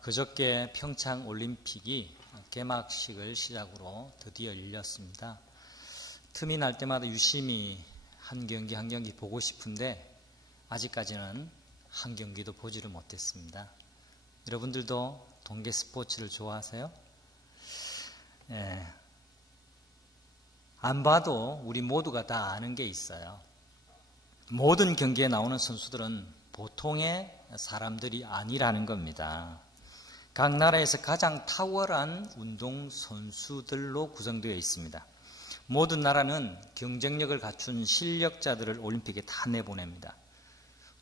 그저께 평창 올림픽이 개막식을 시작으로 드디어 열렸습니다. 틈이 날 때마다 유심히 한 경기 한 경기 보고 싶은데 아직까지는 한 경기도 보지를 못했습니다. 여러분들도 동계 스포츠를 좋아하세요? 안 봐도 우리 모두가 다 아는 게 있어요. 모든 경기에 나오는 선수들은 보통의 사람들이 아니라는 겁니다. 각 나라에서 가장 탁월한 운동선수들로 구성되어 있습니다. 모든 나라는 경쟁력을 갖춘 실력자들을 올림픽에 다 내보냅니다.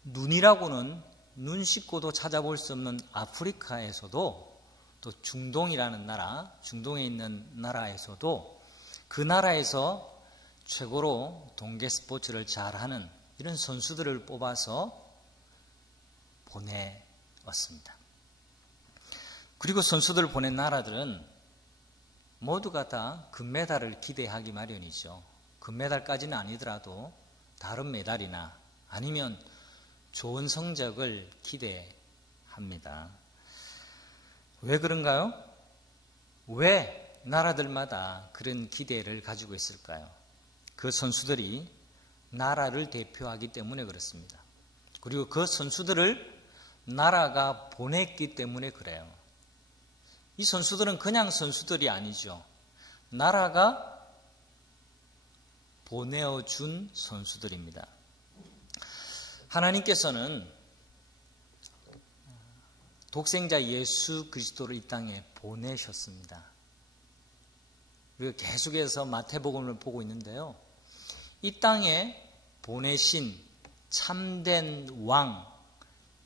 눈이라고는 눈 씻고도 찾아볼 수 없는 아프리카에서도 또 중동이라는 나라, 중동에 있는 나라에서도 그 나라에서 최고로 동계 스포츠를 잘하는 이런 선수들을 뽑아서 보내왔습니다. 그리고 선수들을 보낸 나라들은 모두가 다 금메달을 기대하기 마련이죠. 금메달까지는 아니더라도 다른 메달이나 아니면 좋은 성적을 기대합니다. 왜 그런가요? 왜 나라들마다 그런 기대를 가지고 있을까요? 그 선수들이 나라를 대표하기 때문에 그렇습니다. 그리고 그 선수들을 나라가 보냈기 때문에 그래요. 이 선수들은 그냥 선수들이 아니죠. 나라가 보내어준 선수들입니다. 하나님께서는 독생자 예수 그리스도를 이 땅에 보내셨습니다. 우리가 계속해서 마태복음을 보고 있는데요. 이 땅에 보내신 참된 왕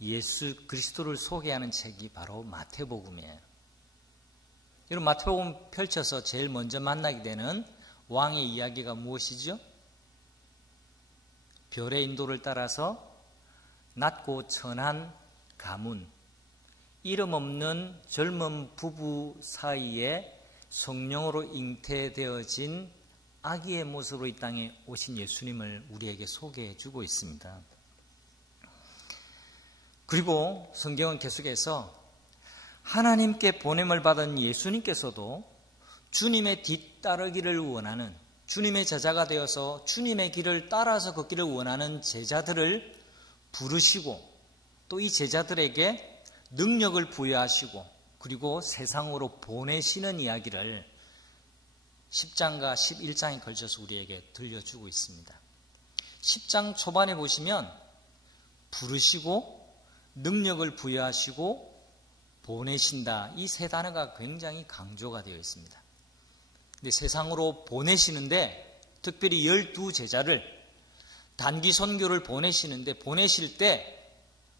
예수 그리스도를 소개하는 책이 바로 마태복음이에요. 여러분 마태복음 펼쳐서 제일 먼저 만나게 되는 왕의 이야기가 무엇이죠? 별의 인도를 따라서 낮고 천한 가문, 이름 없는 젊은 부부 사이에 성령으로 잉태되어진 아기의 모습으로 이 땅에 오신 예수님을 우리에게 소개해 주고 있습니다. 그리고 성경은 계속해서 하나님께 보냄을 받은 예수님께서도 주님의 뒤따르기를 원하는, 주님의 제자가 되어서 주님의 길을 따라서 걷기를 원하는 제자들을 부르시고 또 이 제자들에게 능력을 부여하시고 그리고 세상으로 보내시는 이야기를 10장과 11장에 걸쳐서 우리에게 들려주고 있습니다. 10장 초반에 보시면 부르시고 능력을 부여하시고 보내신다, 이 세 단어가 굉장히 강조가 되어 있습니다. 근데 세상으로 보내시는데 특별히 12제자를 단기 선교를 보내시는데 보내실 때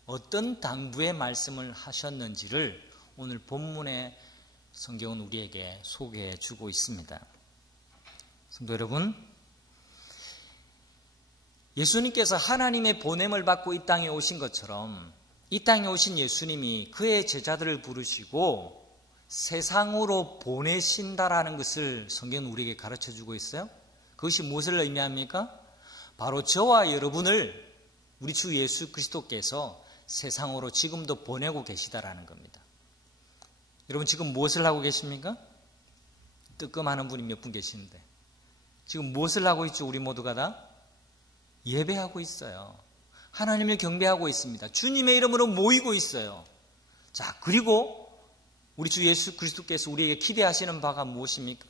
어떤 당부의 말씀을 하셨는지를 오늘 본문의 성경은 우리에게 소개해 주고 있습니다. 성도 여러분, 예수님께서 하나님의 보냄을 받고 이 땅에 오신 것처럼 이 땅에 오신 예수님이 그의 제자들을 부르시고 세상으로 보내신다라는 것을 성경은 우리에게 가르쳐 주고 있어요. 그것이 무엇을 의미합니까? 바로 저와 여러분을 우리 주 예수 그리스도께서 세상으로 지금도 보내고 계시다라는 겁니다. 여러분 지금 무엇을 하고 계십니까? 뜨끔하는 분이 몇 분 계시는데 지금 무엇을 하고 있죠? 우리 모두가 다 예배하고 있어요. 하나님을 경배하고 있습니다. 주님의 이름으로 모이고 있어요. 자, 그리고 우리 주 예수 그리스도께서 우리에게 기대하시는 바가 무엇입니까?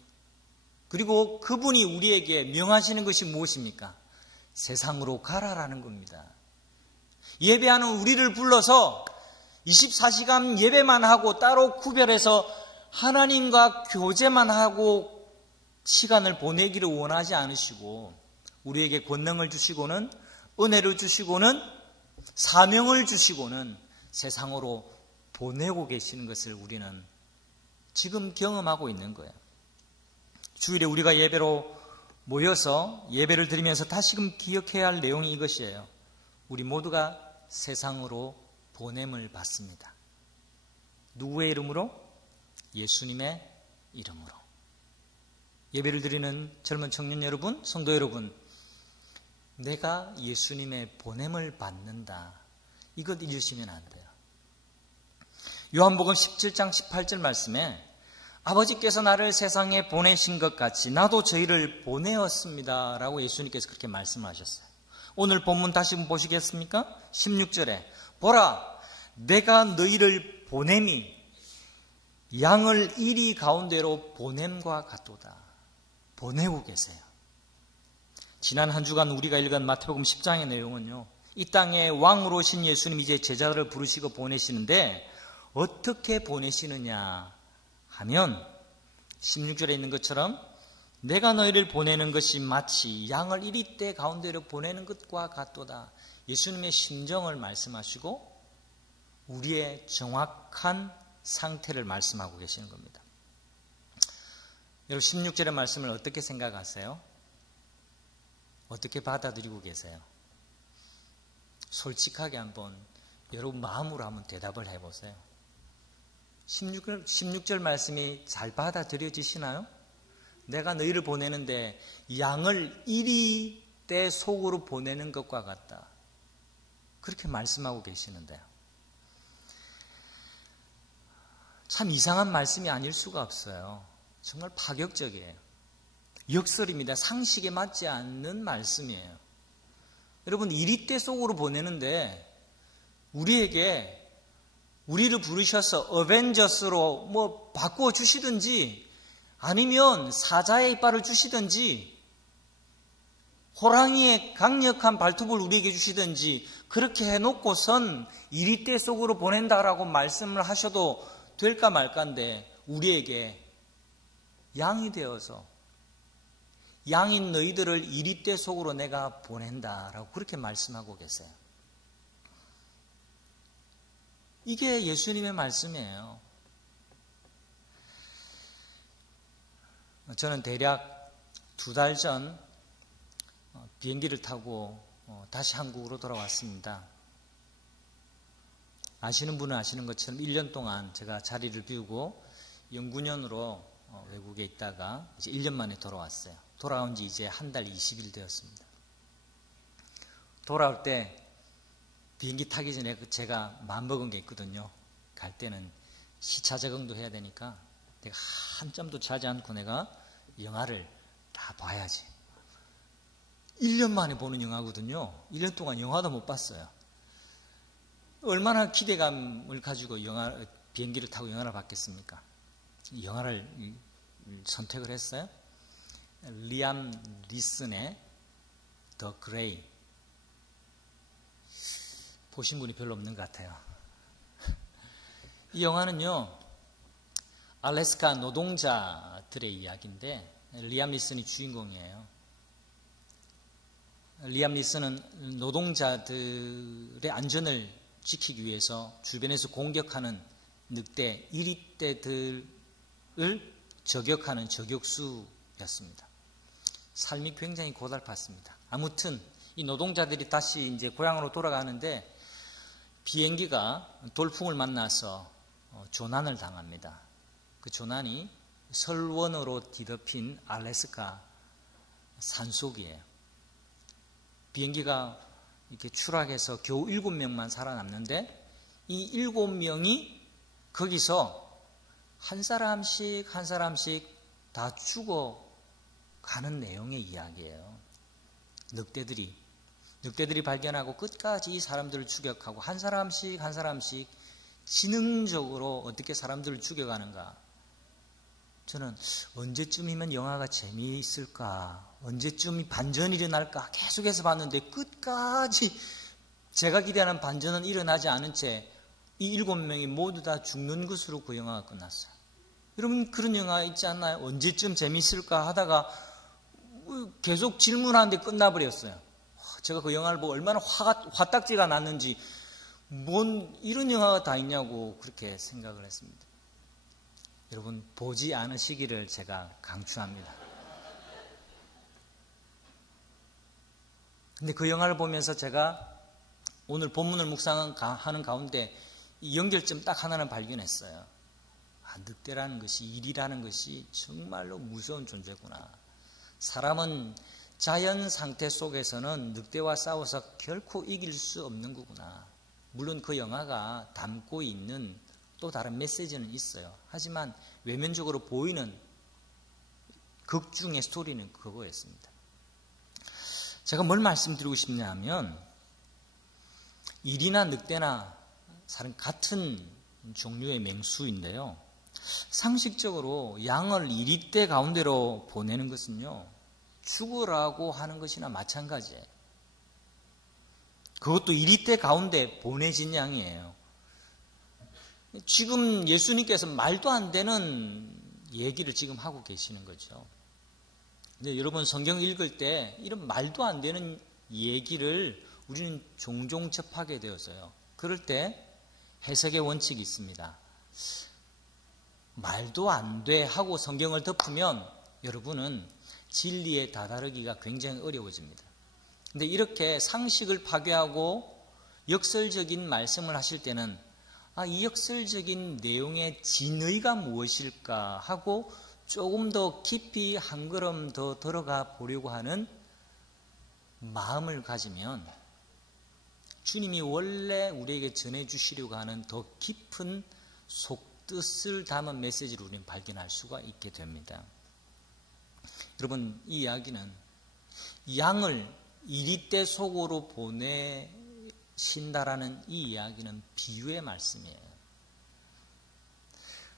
그리고 그분이 우리에게 명하시는 것이 무엇입니까? 세상으로 가라라는 겁니다. 예배하는 우리를 불러서 24시간 예배만 하고 따로 구별해서 하나님과 교제만 하고 시간을 보내기를 원하지 않으시고 우리에게 권능을 주시고는 은혜를 주시고는 사명을 주시고는 세상으로 보내고 계시는 것을 우리는 지금 경험하고 있는 거예요. 주일에 우리가 예배로 모여서 예배를 드리면서 다시금 기억해야 할 내용이 이것이에요. 우리 모두가 세상으로 보냄을 받습니다. 누구의 이름으로? 예수님의 이름으로. 예배를 드리는 젊은 청년 여러분, 성도 여러분, 내가 예수님의 보냄을 받는다. 이것 잊으시면 안 돼요. 요한복음 17장 18절 말씀에 아버지께서 나를 세상에 보내신 것 같이 나도 저희를 보내었습니다 라고 예수님께서 그렇게 말씀하셨어요. 오늘 본문 다시 한번 보시겠습니까? 16절에 보라 내가 너희를 보냄이 양을 이리 가운데로 보냄과 같도다. 보내고 계세요. 지난 한 주간 우리가 읽은 마태복음 10장의 내용은요, 이 땅에 왕으로 오신 예수님 이제 제자들을 부르시고 보내시는데 어떻게 보내시느냐 하면 16절에 있는 것처럼 내가 너희를 보내는 것이 마치 양을 이리떼 가운데로 보내는 것과 같도다. 예수님의 심정을 말씀하시고 우리의 정확한 상태를 말씀하고 계시는 겁니다. 여러분 16절의 말씀을 어떻게 생각하세요? 어떻게 받아들이고 계세요? 솔직하게 한번 여러분 마음으로 한번 대답을 해보세요. 16절 말씀이 잘 받아들여지시나요? 내가 너희를 보내는데 양을 이리 때 속으로 보내는 것과 같다. 그렇게 말씀하고 계시는데요. 참 이상한 말씀이 아닐 수가 없어요. 정말 파격적이에요. 역설입니다. 상식에 맞지 않는 말씀이에요. 여러분 이리 때 속으로 보내는데 우리를 부르셔서 어벤져스로 뭐 바꾸어 주시든지 아니면 사자의 이빨을 주시든지 호랑이의 강력한 발톱을 우리에게 주시든지 그렇게 해놓고선 이리 때 속으로 보낸다라고 말씀을 하셔도 될까 말까인데 우리에게 양이 되어서 양인 너희들을 이리 때 속으로 내가 보낸다라고 그렇게 말씀하고 계세요. 이게 예수님의 말씀이에요. 저는 대략 2달 전 비행기를 타고 다시 한국으로 돌아왔습니다. 아시는 분은 아시는 것처럼 1년 동안 제가 자리를 비우고 연구년으로 외국에 있다가 이제 1년 만에 돌아왔어요. 돌아온 지 이제 한 달 20일 되었습니다. 돌아올 때 비행기 타기 전에 제가 마음먹은 게 있거든요. 갈 때는 시차 적응도 해야 되니까 내가 한참도 자지 않고 내가 영화를 다 봐야지. 1년 만에 보는 영화거든요. 1년 동안 영화도 못 봤어요. 얼마나 기대감을 가지고 비행기를 타고 영화를 봤겠습니까? 영화를 선택을 했어요. 리암 니슨의 더 그레이. 보신 분이 별로 없는 것 같아요. 이 영화는요, 알래스카 노동자들의 이야기인데 리암 니슨이 주인공이에요. 리암 니슨은 노동자들의 안전을 지키기 위해서 주변에서 공격하는 늑대, 이리떼들을 저격하는 저격수였습니다. 삶이 굉장히 고달팠습니다. 아무튼 이 노동자들이 다시 이제 고향으로 돌아가는데 비행기가 돌풍을 만나서 조난을 당합니다. 그 조난이 설원으로 뒤덮인 알래스카 산속이에요. 비행기가 이렇게 추락해서 겨우 7명만 살아남는데 이 7명이 거기서 한 사람씩 다 죽어가는 내용의 이야기예요. 늑대들이 발견하고 끝까지 이 사람들을 추격하고 한 사람씩 지능적으로 어떻게 사람들을 죽여가는가. 저는 언제쯤이면 영화가 재미있을까, 언제쯤 반전이 일어날까 계속해서 봤는데 끝까지 제가 기대하는 반전은 일어나지 않은 채 이 7명이 모두 다 죽는 것으로 그 영화가 끝났어요. 여러분 그런 영화 있지 않나요? 언제쯤 재미있을까 하다가 계속 질문하는데 끝나버렸어요. 제가 그 영화를 보고 얼마나 화딱지가 났는지 뭔 이런 영화가 다 있냐고 그렇게 생각을 했습니다. 여러분 보지 않으시기를 제가 강추합니다. 근데 그 영화를 보면서 제가 오늘 본문을 묵상하는 가운데 이 연결점 딱 하나는 발견했어요. 늑대라는 것이, 일이라는 것이 정말로 무서운 존재구나. 사람은 자연 상태 속에서는 늑대와 싸워서 결코 이길 수 없는 거구나. 물론 그 영화가 담고 있는 또 다른 메시지는 있어요. 하지만 외면적으로 보이는 극 중의 스토리는 그거였습니다. 제가 뭘 말씀드리고 싶냐 하면 일이나 늑대나 사람 같은 종류의 맹수인데요. 상식적으로 양을 이리떼 가운데로 보내는 것은요, 죽으라고 하는 것이나 마찬가지예요. 그것도 이리떼 가운데 보내진 양이에요. 지금 예수님께서 말도 안 되는 얘기를 지금 하고 계시는 거죠. 근데 여러분 성경 읽을 때 이런 말도 안 되는 얘기를 우리는 종종 접하게 되어서요. 그럴 때 해석의 원칙이 있습니다. 말도 안 돼 하고 성경을 덮으면 여러분은 진리에 다다르기가 굉장히 어려워집니다. 근데 이렇게 상식을 파괴하고 역설적인 말씀을 하실 때는 이 역설적인 내용의 진의가 무엇일까 하고 조금 더 깊이 한 걸음 더 들어가 보려고 하는 마음을 가지면 주님이 원래 우리에게 전해주시려고 하는 더 깊은 속뜻을 담은 메시지를 우리는 발견할 수가 있게 됩니다. 여러분, 이 이야기는 양을 이리떼 속으로 보내신다라는 이 이야기는 비유의 말씀이에요.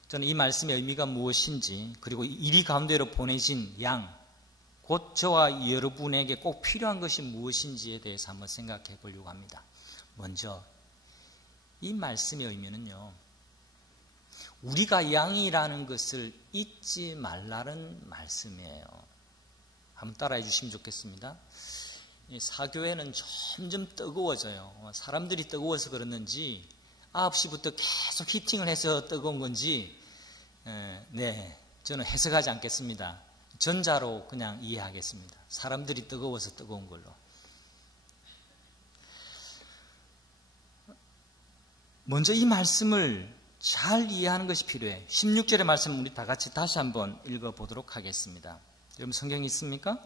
저는 이 말씀의 의미가 무엇인지, 그리고 이리 가운데로 보내신 양, 곧 저와 여러분에게 꼭 필요한 것이 무엇인지에 대해서 한번 생각해 보려고 합니다. 먼저 이 말씀의 의미는요, 우리가 양이라는 것을 잊지 말라는 말씀이에요. 한번 따라해 주시면 좋겠습니다. 사교회는 점점 뜨거워져요. 사람들이 뜨거워서 그랬는지 9시부터 계속 히팅을 해서 뜨거운 건지 저는 해석하지 않겠습니다. 전자로 그냥 이해하겠습니다. 사람들이 뜨거워서 뜨거운 걸로. 먼저 이 말씀을 잘 이해하는 것이 필요해. 16절의 말씀을 우리 다 같이 다시 한번 읽어보도록 하겠습니다. 여러분 성경이 있습니까?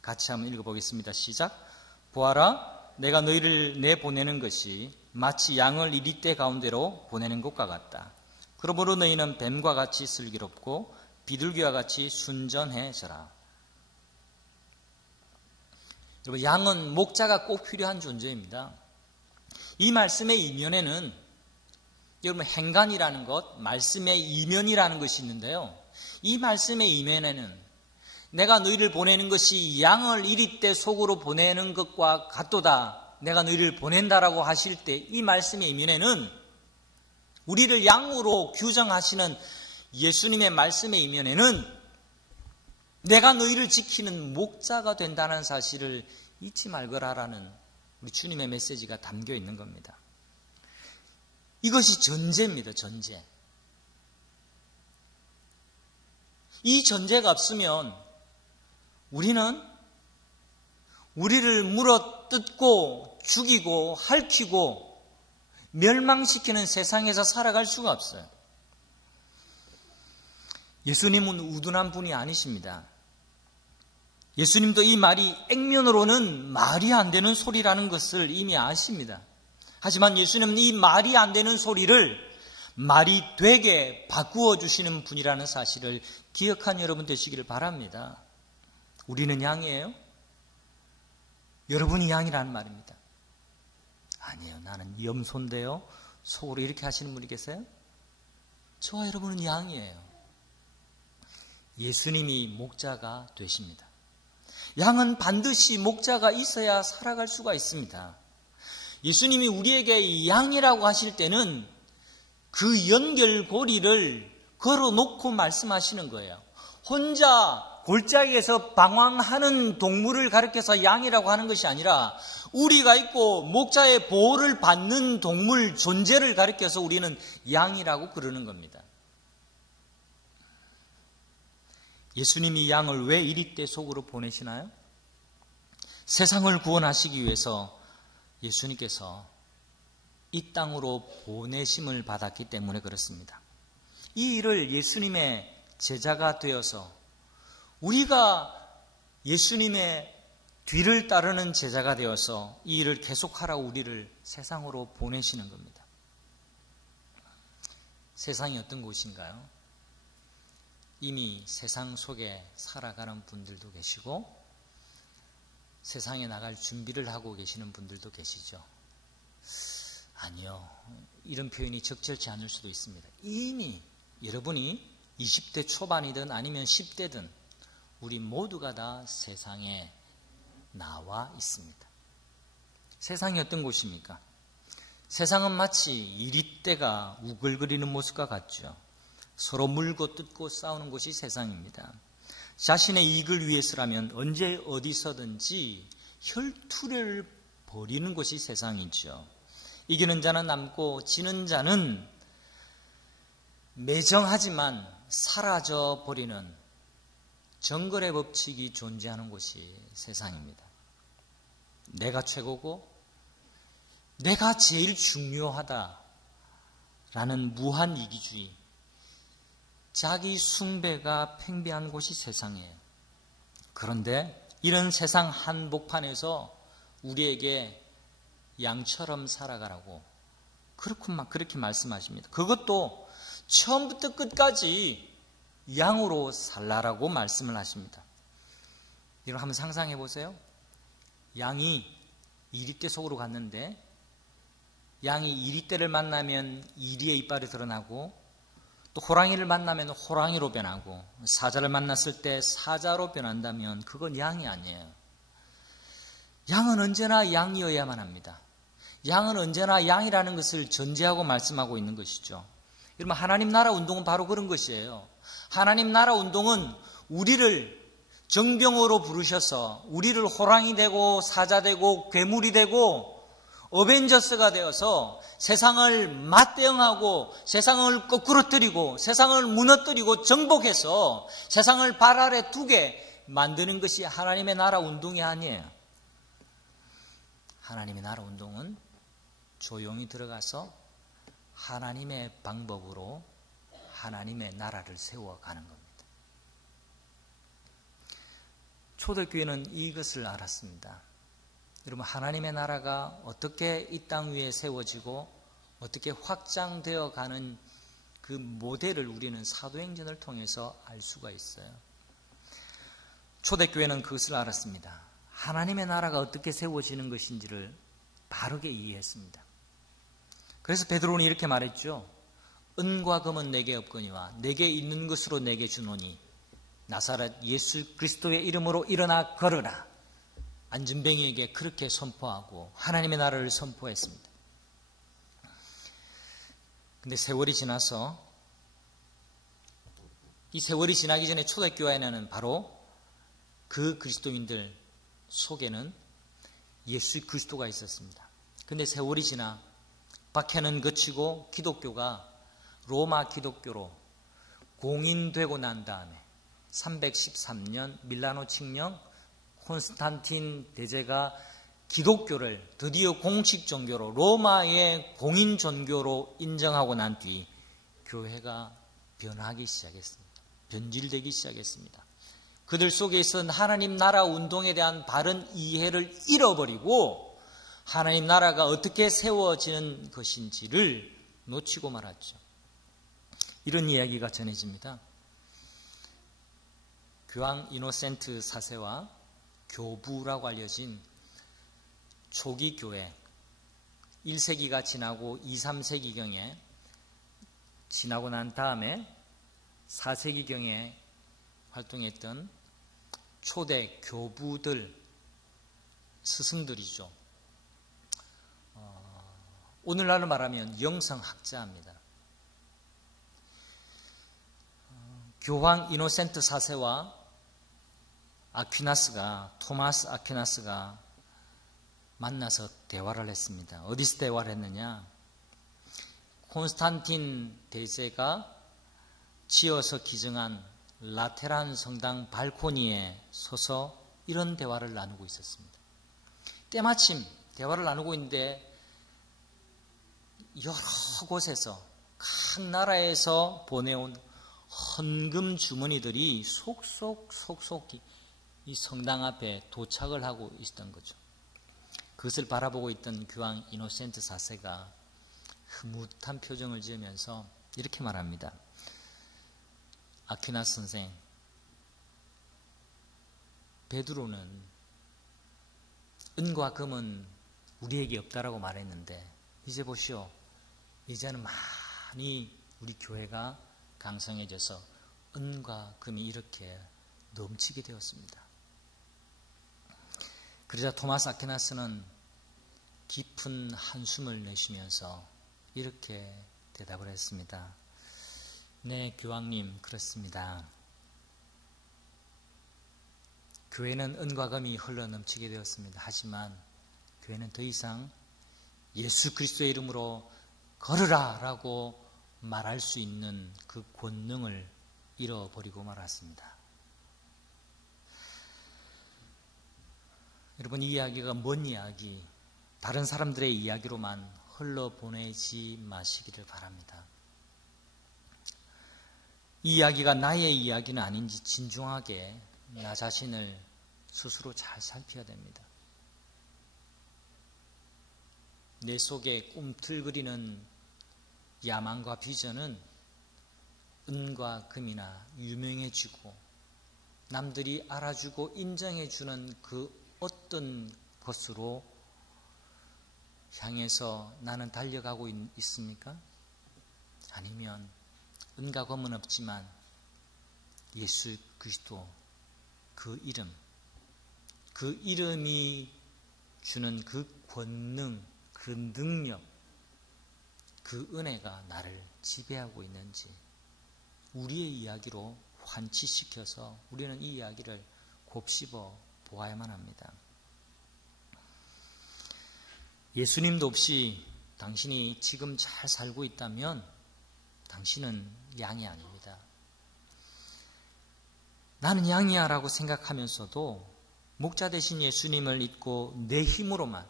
같이 한번 읽어보겠습니다. 시작. 보아라, 내가 너희를 내보내는 것이 마치 양을 이리떼 가운데로 보내는 것과 같다. 그러므로 너희는 뱀과 같이 슬기롭고 비둘기와 같이 순전해져라. 여러분, 양은 목자가 꼭 필요한 존재입니다. 이 말씀의 이면에는 여러분 행간이라는 것, 말씀의 이면이라는 것이 있는데요. 이 말씀의 이면에는 내가 너희를 보내는 것이 양을 이리떼 속으로 보내는 것과 같도다. 내가 너희를 보낸다라고 하실 때 이 말씀의 이면에는 우리를 양으로 규정하시는 예수님의 말씀의 이면에는 내가 너희를 지키는 목자가 된다는 사실을 잊지 말거라라는 우리 주님의 메시지가 담겨 있는 겁니다. 이것이 전제입니다. 전제. 이 전제가 없으면 우리는 우리를 물어뜯고 죽이고 핥히고 멸망시키는 세상에서 살아갈 수가 없어요. 예수님은 우둔한 분이 아니십니다. 예수님도 이 말이 액면으로는 말이 안 되는 소리라는 것을 이미 아십니다. 하지만 예수님은 이 말이 안 되는 소리를 말이 되게 바꾸어 주시는 분이라는 사실을 기억한 여러분 되시기를 바랍니다. 우리는 양이에요? 여러분이 양이라는 말입니다. 아니에요. 나는 염소인데요. 속으로 이렇게 하시는 분이 계세요? 저와 여러분은 양이에요. 예수님이 목자가 되십니다. 양은 반드시 목자가 있어야 살아갈 수가 있습니다. 예수님이 우리에게 양이라고 하실 때는 그 연결고리를 걸어놓고 말씀하시는 거예요. 혼자 골짜기에서 방황하는 동물을 가리켜서 양이라고 하는 것이 아니라 우리가 있고 목자의 보호를 받는 동물 존재를 가리켜서 우리는 양이라고 그러는 겁니다. 예수님이 양을 왜 이리떼 속으로 보내시나요? 세상을 구원하시기 위해서 예수님께서 이 땅으로 보내심을 받았기 때문에 그렇습니다. 이 일을 예수님의 제자가 되어서 우리가 예수님의 뒤를 따르는 제자가 되어서 이 일을 계속하라고 우리를 세상으로 보내시는 겁니다. 세상이 어떤 곳인가요? 이미 세상 속에 살아가는 분들도 계시고 세상에 나갈 준비를 하고 계시는 분들도 계시죠. 아니요. 이런 표현이 적절치 않을 수도 있습니다. 이미 여러분이 20대 초반이든 아니면 10대든 우리 모두가 다 세상에 나와 있습니다. 세상이 어떤 곳입니까? 세상은 마치 이리떼가 우글거리는 모습과 같죠. 서로 물고 뜯고 싸우는 곳이 세상입니다. 자신의 이익을 위해서라면 언제 어디서든지 혈투를 벌이는 곳이 세상이죠. 이기는 자는 남고 지는 자는 매정하지만 사라져 버리는 정글의 법칙이 존재하는 곳이 세상입니다. 내가 최고고 내가 제일 중요하다라는 무한 이기주의, 자기 숭배가 팽배한 곳이 세상이에요. 그런데 이런 세상 한복판에서 우리에게 양처럼 살아가라고 그렇게 말씀하십니다. 그것도 처음부터 끝까지 양으로 살라라고 말씀을 하십니다. 이걸 한번 상상해 보세요. 양이 이리떼 속으로 갔는데 양이 이리떼를 만나면 이리의 이빨이 드러나고 또 호랑이를 만나면 호랑이로 변하고 사자를 만났을 때 사자로 변한다면 그건 양이 아니에요. 양은 언제나 양이어야만 합니다. 양은 언제나 양이라는 것을 전제하고 말씀하고 있는 것이죠. 여러분, 하나님 나라 운동은 바로 그런 것이에요. 하나님 나라 운동은 우리를 정병으로 부르셔서 우리를 호랑이 되고 사자 되고 괴물이 되고 어벤져스가 되어서 세상을 맞대응하고 세상을 거꾸로뜨리고 세상을 무너뜨리고 정복해서 세상을 발 아래 두게 만드는 것이 하나님의 나라 운동이 아니에요. 하나님의 나라 운동은 조용히 들어가서 하나님의 방법으로 하나님의 나라를 세워가는 겁니다. 초대교회는 이것을 알았습니다. 여러분, 하나님의 나라가 어떻게 이 땅 위에 세워지고 어떻게 확장되어 가는 그 모델을 우리는 사도행전을 통해서 알 수가 있어요. 초대교회는 그것을 알았습니다. 하나님의 나라가 어떻게 세워지는 것인지를 바르게 이해했습니다. 그래서 베드로는 이렇게 말했죠. 은과 금은 내게 없거니와 내게 있는 것으로 내게 주노니 나사렛 예수 그리스도의 이름으로 일어나 걸으라. 안진뱅이에게 그렇게 선포하고 하나님의 나라를 선포했습니다. 근데 세월이 지나서 이 세월이 지나기 전에 초대교회에는 바로 그 그리스도인들 속에는 예수 그리스도가 있었습니다. 근데 세월이 지나 박해는 그치고 기독교가 로마 기독교로 공인되고 난 다음에 313년 밀라노 칙령 콘스탄틴 대제가 기독교를 드디어 공식 종교로 로마의 공인 종교로 인정하고 난 뒤 교회가 변하기 시작했습니다. 변질되기 시작했습니다. 그들 속에 있던 하나님 나라 운동에 대한 바른 이해를 잃어버리고 하나님 나라가 어떻게 세워지는 것인지를 놓치고 말았죠. 이런 이야기가 전해집니다. 교황 이노센트 4세와 교부라고 알려진 초기 교회 1세기가 지나고 2, 3세기경에 지나고 난 다음에 4세기경에 활동했던 초대 교부들, 스승들이죠. 오늘날로 말하면 영성학자입니다. 교황 이노센트 4세와 토마스 아퀴나스가 만나서 대화를 했습니다. 어디서 대화를 했느냐? 콘스탄틴 대제가 지어서 기증한 라테란 성당 발코니에 서서 이런 대화를 나누고 있었습니다. 때마침 대화를 나누고 있는데 여러 곳에서 각 나라에서 보내온 헌금 주머니들이 속속 이 성당 앞에 도착을 하고 있었던 거죠. 그것을 바라보고 있던 교황 이노센트 4세가 흐뭇한 표정을 지으면서 이렇게 말합니다. 아퀴나스 선생, 베드로는 은과 금은 우리에게 없다라고 말했는데 이제 보시오. 이제는 많이 우리 교회가 강성해져서 은과 금이 이렇게 넘치게 되었습니다. 그러자 토마스 아퀴나스는 깊은 한숨을 내쉬면서 이렇게 대답을 했습니다. 네, 교황님, 그렇습니다. 교회는 은과 금이 흘러넘치게 되었습니다. 하지만 교회는 더 이상 예수 그리스도의 이름으로 걸으라 라고 말할 수 있는 그 권능을 잃어버리고 말았습니다. 여러분, 이 이야기가 뭔 이야기, 다른 사람들의 이야기로만 흘러보내지 마시기를 바랍니다. 이 이야기가 나의 이야기는 아닌지 진중하게 나 자신을 스스로 잘 살펴야 됩니다. 내 속에 꿈틀거리는 야망과 비전은 은과 금이나 유명해지고 남들이 알아주고 인정해주는 그 어떤 것으로 향해서 나는 달려가고 있습니까? 아니면 은과 금은 없지만 예수 그리스도 그 이름, 그 이름이 주는 그 권능, 그 능력, 그 은혜가 나를 지배하고 있는지 우리의 이야기로 환치시켜서 우리는 이 이야기를 곱씹어 보아야만 합니다. 예수님도 없이 당신이 지금 잘 살고 있다면 당신은 양이 아닙니다. 나는 양이야 라고 생각하면서도 목자 되신 예수님을 잊고 내 힘으로만,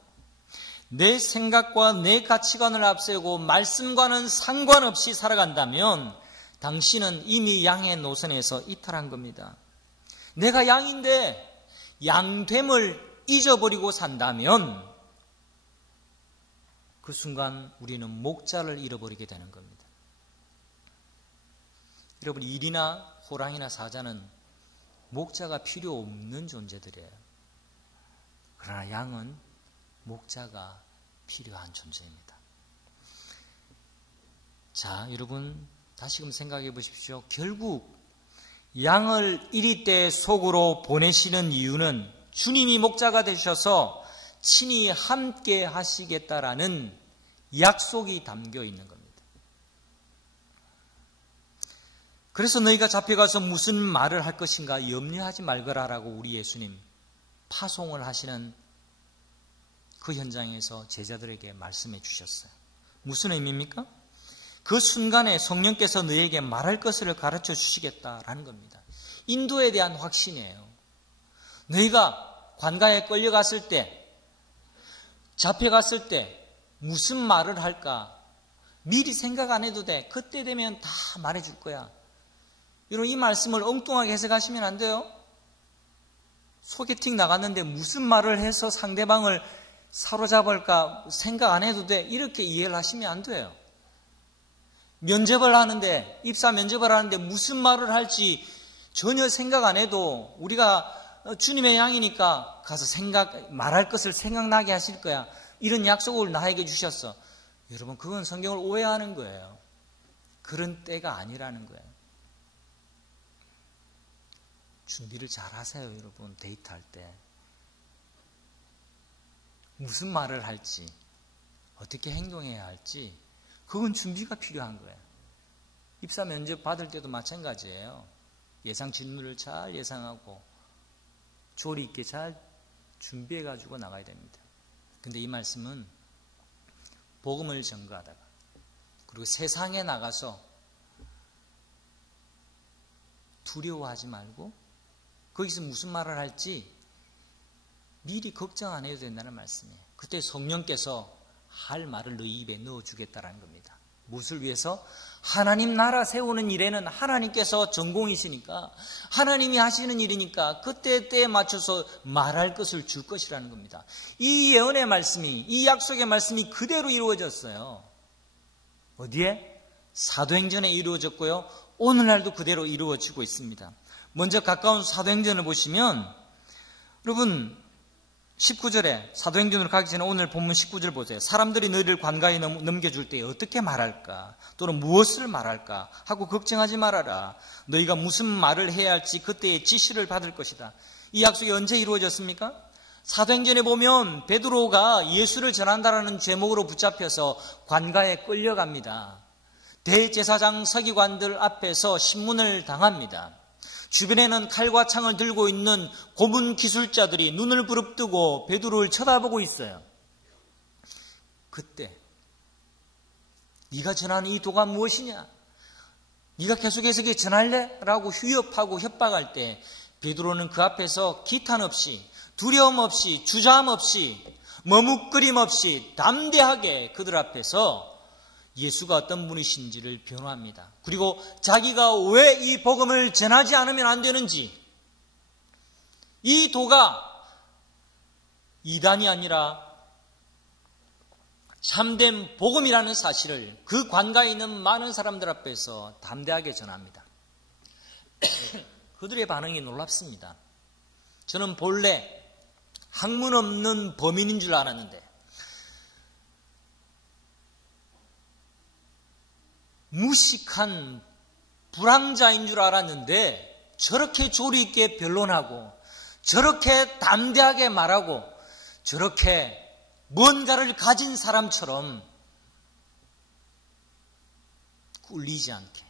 내 생각과 내 가치관을 앞세우고 말씀과는 상관없이 살아간다면 당신은 이미 양의 노선에서 이탈한 겁니다. 내가 양인데 양됨을 잊어버리고 산다면 그 순간 우리는 목자를 잃어버리게 되는 겁니다. 여러분, 일이나 호랑이나 사자는 목자가 필요 없는 존재들이에요. 그러나 양은 목자가 필요한 존재입니다. 자, 여러분 다시금 생각해 보십시오. 결국 양을 이리때 속으로 보내시는 이유는 주님이 목자가 되셔서 친히 함께 하시겠다라는 약속이 담겨 있는 겁니다. 그래서 너희가 잡혀가서 무슨 말을 할 것인가 염려하지 말거라라고 우리 예수님 파송을 하시는 그 현장에서 제자들에게 말씀해 주셨어요. 무슨 의미입니까? 그 순간에 성령께서 너희에게 말할 것을 가르쳐 주시겠다라는 겁니다. 인도에 대한 확신이에요. 너희가 관가에 끌려갔을 때, 잡혀갔을 때 무슨 말을 할까 미리 생각 안 해도 돼. 그때 되면 다 말해줄 거야. 여러분, 이 말씀을 엉뚱하게 해석하시면 안 돼요. 소개팅 나갔는데 무슨 말을 해서 상대방을 사로잡을까 생각 안 해도 돼. 이렇게 이해를 하시면 안 돼요. 면접을 하는데, 입사 면접을 하는데 무슨 말을 할지 전혀 생각 안 해도 우리가 주님의 양이니까 가서 말할 것을 생각나게 하실 거야. 이런 약속을 나에게 주셨어. 여러분, 그건 성경을 오해하는 거예요. 그런 때가 아니라는 거예요. 준비를 잘 하세요, 여러분. 데이트할 때. 무슨 말을 할지, 어떻게 행동해야 할지, 그건 준비가 필요한 거예요. 입사 면접 받을 때도 마찬가지예요. 예상 질문을 잘 예상하고 조리 있게 잘 준비해가지고 나가야 됩니다. 근데 이 말씀은 복음을 전거하다가 그리고 세상에 나가서 두려워하지 말고 거기서 무슨 말을 할지 미리 걱정 안 해도 된다는 말씀이에요. 그때 성령께서 할 말을 너희 입에 넣어주겠다라는 겁니다. 무엇을 위해서? 하나님 나라 세우는 일에는 하나님께서 전공이시니까 하나님이 하시는 일이니까 그때 때에 맞춰서 말할 것을 줄 것이라는 겁니다. 이 예언의 말씀이, 이 약속의 말씀이 그대로 이루어졌어요. 어디에? 사도행전에 이루어졌고요. 오늘날도 그대로 이루어지고 있습니다. 먼저 가까운 사도행전을 보시면 여러분 19절에 사도행전으로 가기 전에 오늘 본문 19절 보세요. 사람들이 너희를 관가에 넘겨줄 때 어떻게 말할까 또는 무엇을 말할까 하고 걱정하지 말아라. 너희가 무슨 말을 해야 할지 그때의 지시를 받을 것이다. 이 약속이 언제 이루어졌습니까? 사도행전에 보면 베드로가 예수를 전한다라는 제목으로 붙잡혀서 관가에 끌려갑니다. 대제사장 서기관들 앞에서 신문을 당합니다. 주변에는 칼과 창을 들고 있는 고문 기술자들이 눈을 부릅뜨고 베드로를 쳐다보고 있어요. 그때 네가 전하는 이 도가 무엇이냐? 네가 계속해서 전할래? 라고 휴협하고 협박할 때 베드로는 그 앞에서 기탄 없이 두려움 없이 주저함 없이 머뭇거림 없이 담대하게 그들 앞에서 예수가 어떤 분이신지를 변호합니다. 그리고 자기가 왜 이 복음을 전하지 않으면 안 되는지, 이 도가 이단이 아니라 참된 복음이라는 사실을 그 관가에 있는 많은 사람들 앞에서 담대하게 전합니다. 그들의 반응이 놀랍습니다. 저는 본래 학문 없는 범인인 줄 알았는데 무식한 불황자인 줄 알았는데 저렇게 조리 있게 변론하고 저렇게 담대하게 말하고 저렇게 뭔가를 가진 사람처럼 꿀리지 않게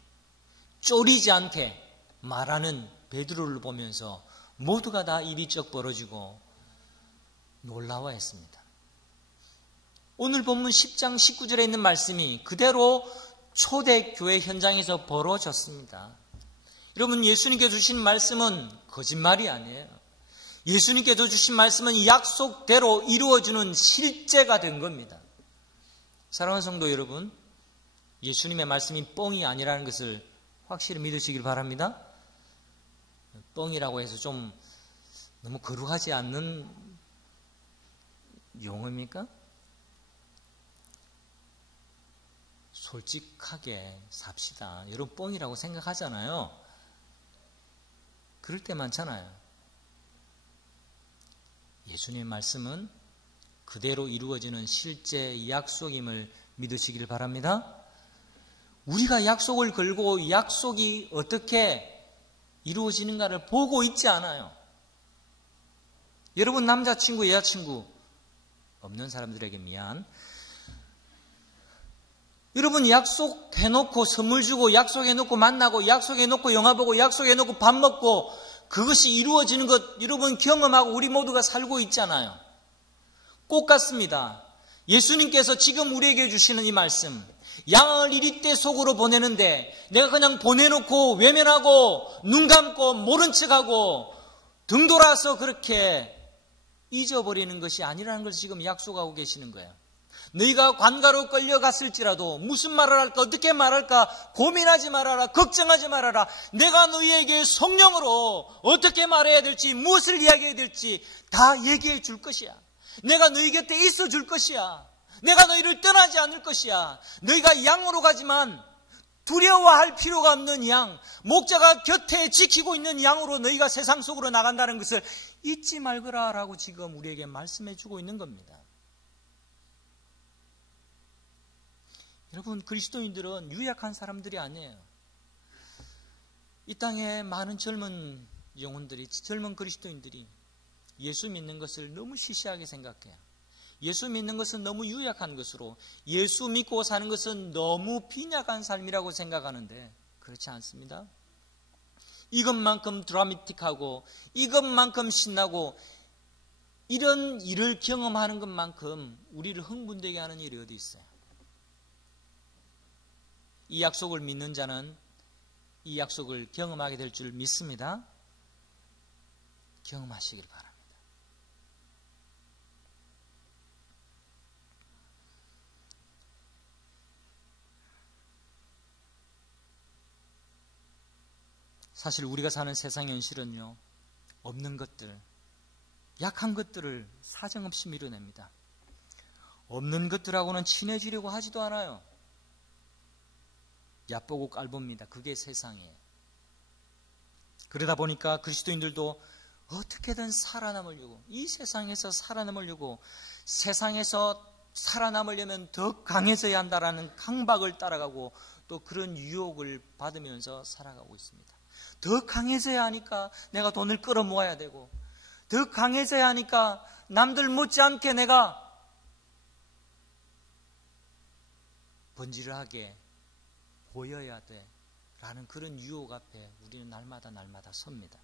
쫄이지 않게 말하는 베드로를 보면서 모두가 다 입이 쩍 벌어지고 놀라워했습니다. 오늘 본문 10장 19절에 있는 말씀이 그대로 초대교회 현장에서 벌어졌습니다. 여러분, 예수님께 주신 말씀은 거짓말이 아니에요. 예수님께서 주신 말씀은 약속대로 이루어지는 실제가 된 겁니다. 사랑하는 성도 여러분, 예수님의 말씀이 뻥이 아니라는 것을 확실히 믿으시길 바랍니다. 뻥이라고 해서 좀 너무 거룩하지 않는 용어입니까? 솔직하게 삽시다. 여러분 뻥이라고 생각하잖아요. 그럴 때 많잖아요. 예수님의 말씀은 그대로 이루어지는 실제 약속임을 믿으시길 바랍니다. 우리가 약속을 걸고 약속이 어떻게 이루어지는가를 보고 있지 않아요. 여러분 남자친구, 여자친구 없는 사람들에게 미안. 여러분 약속해놓고 선물 주고 약속해놓고 만나고 약속해놓고 영화 보고 약속해놓고 밥 먹고 그것이 이루어지는 것 여러분 경험하고 우리 모두가 살고 있잖아요. 꼭 같습니다. 예수님께서 지금 우리에게 주시는 이 말씀, 양을 이리떼 속으로 보내는데 내가 그냥 보내놓고 외면하고 눈 감고 모른 척하고 등 돌아서 그렇게 잊어버리는 것이 아니라는 걸 지금 약속하고 계시는 거예요. 너희가 관가로 끌려갔을지라도 무슨 말을 할까 어떻게 말할까 고민하지 말아라. 걱정하지 말아라. 내가 너희에게 성령으로 어떻게 말해야 될지 무엇을 이야기해야 될지 다 얘기해 줄 것이야. 내가 너희 곁에 있어 줄 것이야. 내가 너희를 떠나지 않을 것이야. 너희가 양으로 가지만 두려워할 필요가 없는 양, 목자가 곁에 지키고 있는 양으로 너희가 세상 속으로 나간다는 것을 잊지 말거라 라고 지금 우리에게 말씀해 주고 있는 겁니다. 여러분, 그리스도인들은 유약한 사람들이 아니에요. 이 땅에 많은 젊은 영혼들이, 젊은 그리스도인들이 예수 믿는 것을 너무 시시하게 생각해요. 예수 믿는 것은 너무 유약한 것으로, 예수 믿고 사는 것은 너무 빈약한 삶이라고 생각하는데 그렇지 않습니다. 이것만큼 드라마틱하고 이것만큼 신나고 이런 일을 경험하는 것만큼 우리를 흥분되게 하는 일이 어디 있어요? 이 약속을 믿는 자는 이 약속을 경험하게 될 줄 믿습니다. 경험하시길 바랍니다. 사실 우리가 사는 세상 현실은요, 없는 것들, 약한 것들을 사정없이 밀어냅니다. 없는 것들하고는 친해지려고 하지도 않아요. 얕보고 깔봅니다. 그게 세상이에요. 그러다 보니까 그리스도인들도 어떻게든 살아남으려고, 이 세상에서 살아남으려고, 세상에서 살아남으려면 더 강해져야 한다라는 강박을 따라가고 또 그런 유혹을 받으면서 살아가고 있습니다. 더 강해져야 하니까 내가 돈을 끌어모아야 되고, 더 강해져야 하니까 남들 못지않게 내가 번지르하게 보여야 돼라는 그런 유혹 앞에 우리는 날마다 섭니다.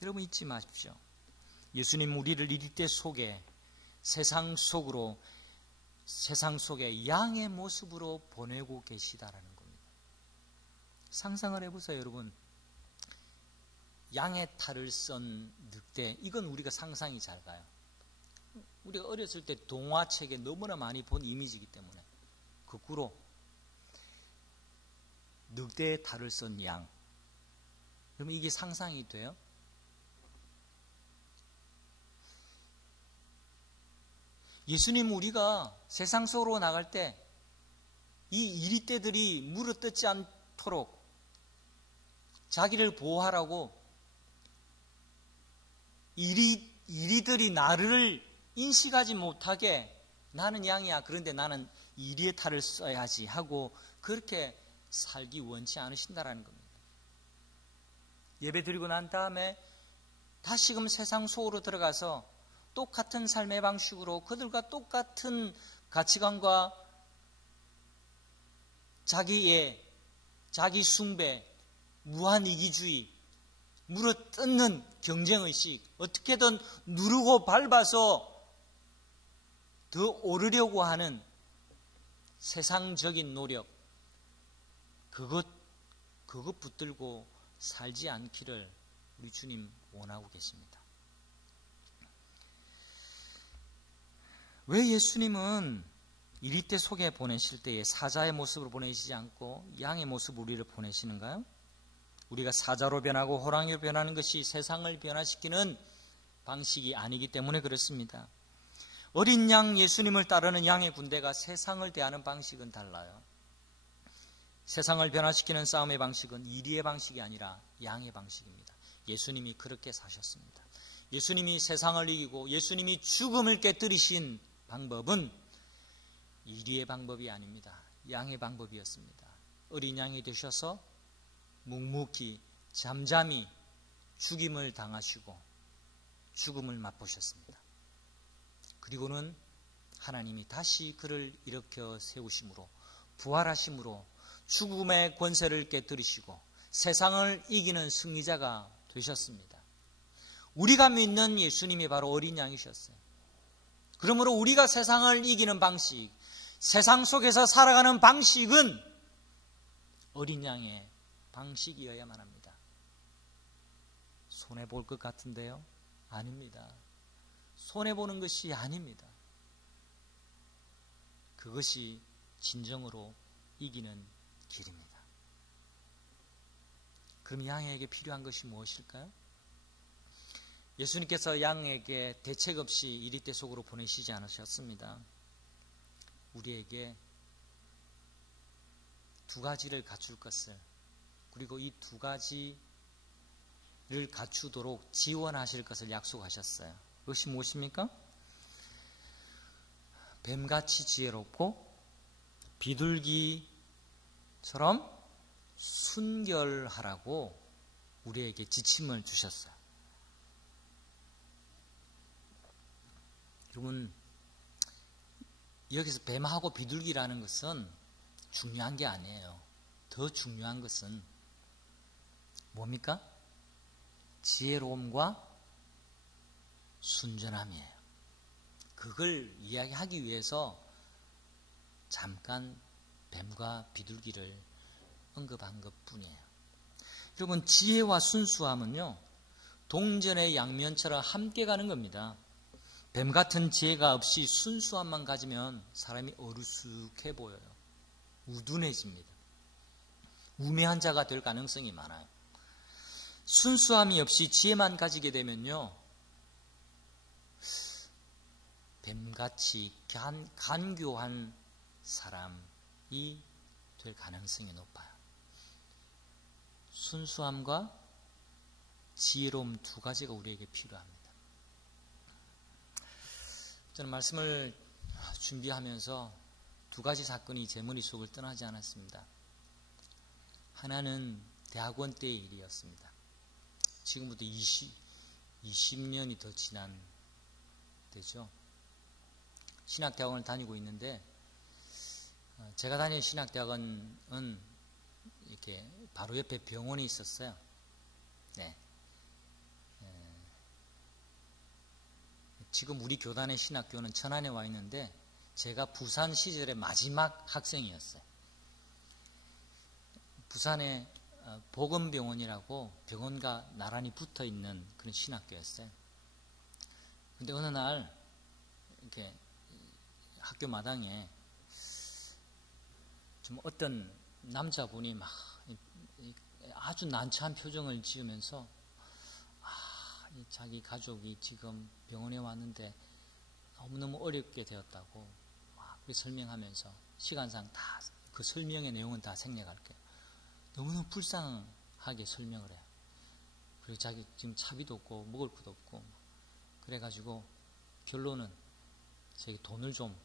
여러분 잊지 마십시오. 예수님 우리를 이리때 속에 세상 속에 양의 모습으로 보내고 계시다라는 겁니다. 상상을 해보세요, 여러분. 양의 탈을 쓴 늑대, 이건 우리가 상상이 잘 가요. 우리가 어렸을 때 동화책에 너무나 많이 본 이미지이기 때문에. 거꾸로 늑대의 탈을 쓴 양, 그러면 이게 상상이 돼요? 예수님 우리가 세상 속으로 나갈 때 이 이리떼들이 물어뜯지 않도록 자기를 보호하라고 이리들이 나를 인식하지 못하게, 나는 양이야, 그런데 나는 이리의 탈을 써야지 하고 그렇게 살기 원치 않으신다라는 겁니다. 예배 드리고 난 다음에 다시금 세상 속으로 들어가서 똑같은 삶의 방식으로 그들과 똑같은 가치관과 자기 숭배, 무한 이기주의, 물어뜯는 경쟁의식, 어떻게든 누르고 밟아서 더 오르려고 하는 세상적인 노력, 그것 붙들고 살지 않기를 우리 주님 원하고 계십니다. 왜 예수님은 이리떼 속에 보내실 때에 사자의 모습으로 보내시지 않고 양의 모습으로 우리를 보내시는가요? 우리가 사자로 변하고 호랑이로 변하는 것이 세상을 변화시키는 방식이 아니기 때문에 그렇습니다. 어린 양 예수님을 따르는 양의 군대가 세상을 대하는 방식은 달라요. 세상을 변화시키는 싸움의 방식은 이리의 방식이 아니라 양의 방식입니다. 예수님이 그렇게 사셨습니다. 예수님이 세상을 이기고 예수님이 죽음을 깨뜨리신 방법은 이리의 방법이 아닙니다. 양의 방법이었습니다. 어린 양이 되셔서 묵묵히 잠잠히 죽임을 당하시고 죽음을 맛보셨습니다. 그리고는 하나님이 다시 그를 일으켜 세우심으로, 부활하심으로 죽음의 권세를 깨뜨리시고 세상을 이기는 승리자가 되셨습니다. 우리가 믿는 예수님이 바로 어린 양이셨어요. 그러므로 우리가 세상을 이기는 방식, 세상 속에서 살아가는 방식은 어린 양의 방식이어야만 합니다. 손해볼 것 같은데요? 아닙니다. 손해보는 것이 아닙니다. 그것이 진정으로 이기는 길입니다. 그럼 양에게 필요한 것이 무엇일까요? 예수님께서 양에게 대책 없이 이리떼 속으로 보내시지 않으셨습니다. 우리에게 두 가지를 갖출 것을, 그리고 이 두 가지를 갖추도록 지원하실 것을 약속하셨어요. 그것이 무엇입니까? 뱀같이 지혜롭고 비둘기처럼 순결하라고 우리에게 지침을 주셨어요. 여러분, 여기서 뱀하고 비둘기라는 것은 중요한 게 아니에요. 더 중요한 것은 뭡니까? 지혜로움과 순전함이에요. 그걸 이야기하기 위해서 잠깐 뱀과 비둘기를 언급한 것뿐이에요. 여러분, 지혜와 순수함은요, 동전의 양면처럼 함께 가는 겁니다. 뱀 같은 지혜가 없이 순수함만 가지면 사람이 어리숙해 보여요. 우둔해집니다. 우매한 자가 될 가능성이 많아요. 순수함이 없이 지혜만 가지게 되면요, 뱀같이 간교한 사람이 될 가능성이 높아요. 순수함과 지혜로움 두 가지가 우리에게 필요합니다. 저는 말씀을 준비하면서 두 가지 사건이 제 머릿속을 떠나지 않았습니다. 하나는 대학원 때의 일이었습니다. 지금부터 20년이 더 지난 때죠. 신학대학원을 다니고 있는데 제가 다니는 신학대학원은 이렇게 바로 옆에 병원이 있었어요. 네. 지금 우리 교단의 신학교는 천안에 와 있는데 제가 부산 시절의 마지막 학생이었어요. 부산에 복음병원이라고 병원과 나란히 붙어 있는 그런 신학교였어요. 근데 어느 날 이렇게 학교 마당에 좀 어떤 남자분이 막 아주 난처한 표정을 지으면서 자기 가족이 지금 병원에 왔는데 너무너무 어렵게 되었다고 막 설명하면서 시간상 다 그 설명의 내용은 다 생략할게요. 너무너무 불쌍하게 설명을 해요. 그리고 자기 지금 차비도 없고 먹을 것도 없고 그래가지고 결론은 자기 돈을 좀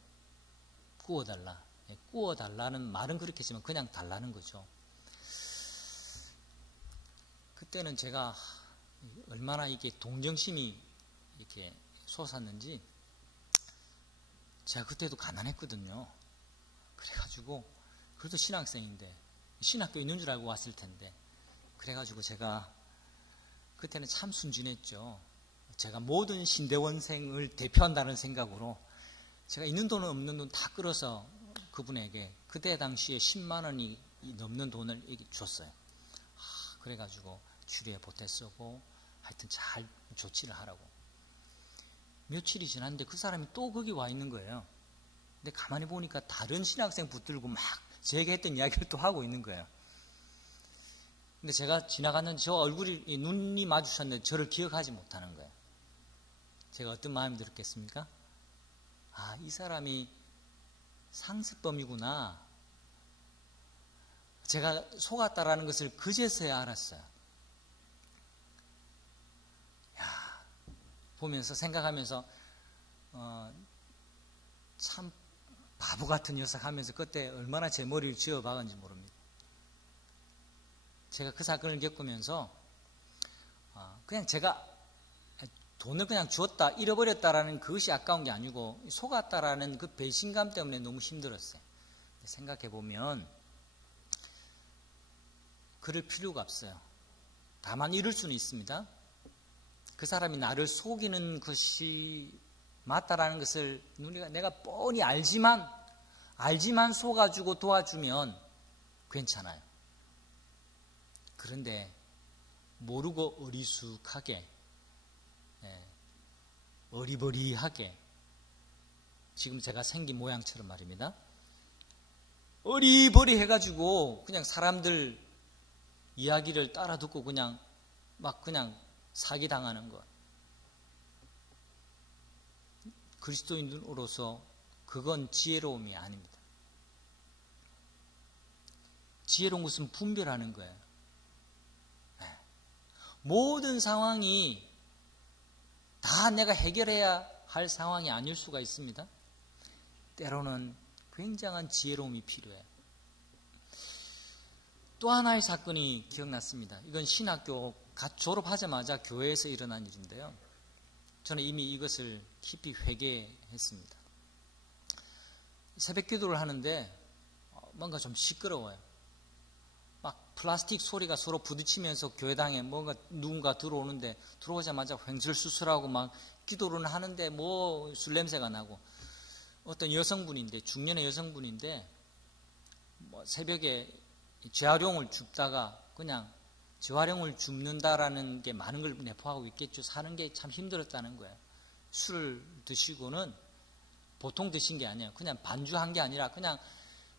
구워달라. 구워달라는 말은 그렇게 했지만 그냥 달라는 거죠. 그때는 제가 얼마나 이게 동정심이 이렇게 솟았는지 제가 그때도 가난했거든요. 그래가지고 그래도 신학생인데 신학교에 있는 줄 알고 왔을 텐데 그래가지고 제가 그때는 참 순진했죠. 제가 모든 신대원생을 대표한다는 생각으로 제가 있는 돈은 없는 돈 다 끌어서 그분에게 그때 당시에 10만 원이 넘는 돈을 줬어요. 그래가지고 주류에 보태 쓰고 하여튼 잘 조치를 하라고. 며칠이 지났는데 그 사람이 또 거기 와 있는 거예요. 근데 가만히 보니까 다른 신학생 붙들고 막 제게 했던 이야기를 또 하고 있는 거예요. 근데 제가 지나갔는데 저 얼굴이 눈이 마주쳤는데 저를 기억하지 못하는 거예요. 제가 어떤 마음이 들었겠습니까? 이 사람이 상습범이구나. 제가 속았다라는 것을 그제서야 알았어요. 보면서 생각하면서 참 바보 같은 녀석 하면서 그때 얼마나 제 머리를 쥐어박은지 모릅니다. 제가 그 사건을 겪으면서 그냥 제가 돈을 그냥 주었다 잃어버렸다라는 그것이 아까운 게 아니고 속았다라는 그 배신감 때문에 너무 힘들었어요. 생각해보면 그럴 필요가 없어요. 다만 이럴 수는 있습니다. 그 사람이 나를 속이는 것이 맞다라는 것을 내가 뻔히 알지만 속아주고 도와주면 괜찮아요. 그런데 모르고 어리숙하게 어리버리하게 지금 제가 생긴 모양처럼 말입니다. 어리버리 해가지고 그냥 사람들 이야기를 따라 듣고 그냥 사기당하는 것. 그리스도인으로서 그건 지혜로움이 아닙니다. 지혜로운 것은 분별하는 거예요. 모든 상황이 다 내가 해결해야 할 상황이 아닐 수가 있습니다. 때로는 굉장한 지혜로움이 필요해요. 또 하나의 사건이 기억났습니다. 이건 신학교 졸업하자마자 교회에서 일어난 일인데요. 저는 이미 이것을 깊이 회개했습니다. 새벽 기도를 하는데 뭔가 좀 시끄러워요. 막 플라스틱 소리가 서로 부딪히면서 교회당에 뭔가 누군가 들어오는데 들어오자마자 횡설수설하고 막 기도를 하는데 뭐 술 냄새가 나고 어떤 여성분인데 중년의 여성분인데 뭐 새벽에 재활용을 줍다가 그냥 재활용을 줍는다라는 게 많은 걸 내포하고 있겠죠. 사는 게 참 힘들었다는 거예요. 술을 드시고는 보통 드신 게 아니에요. 그냥 반주한 게 아니라 그냥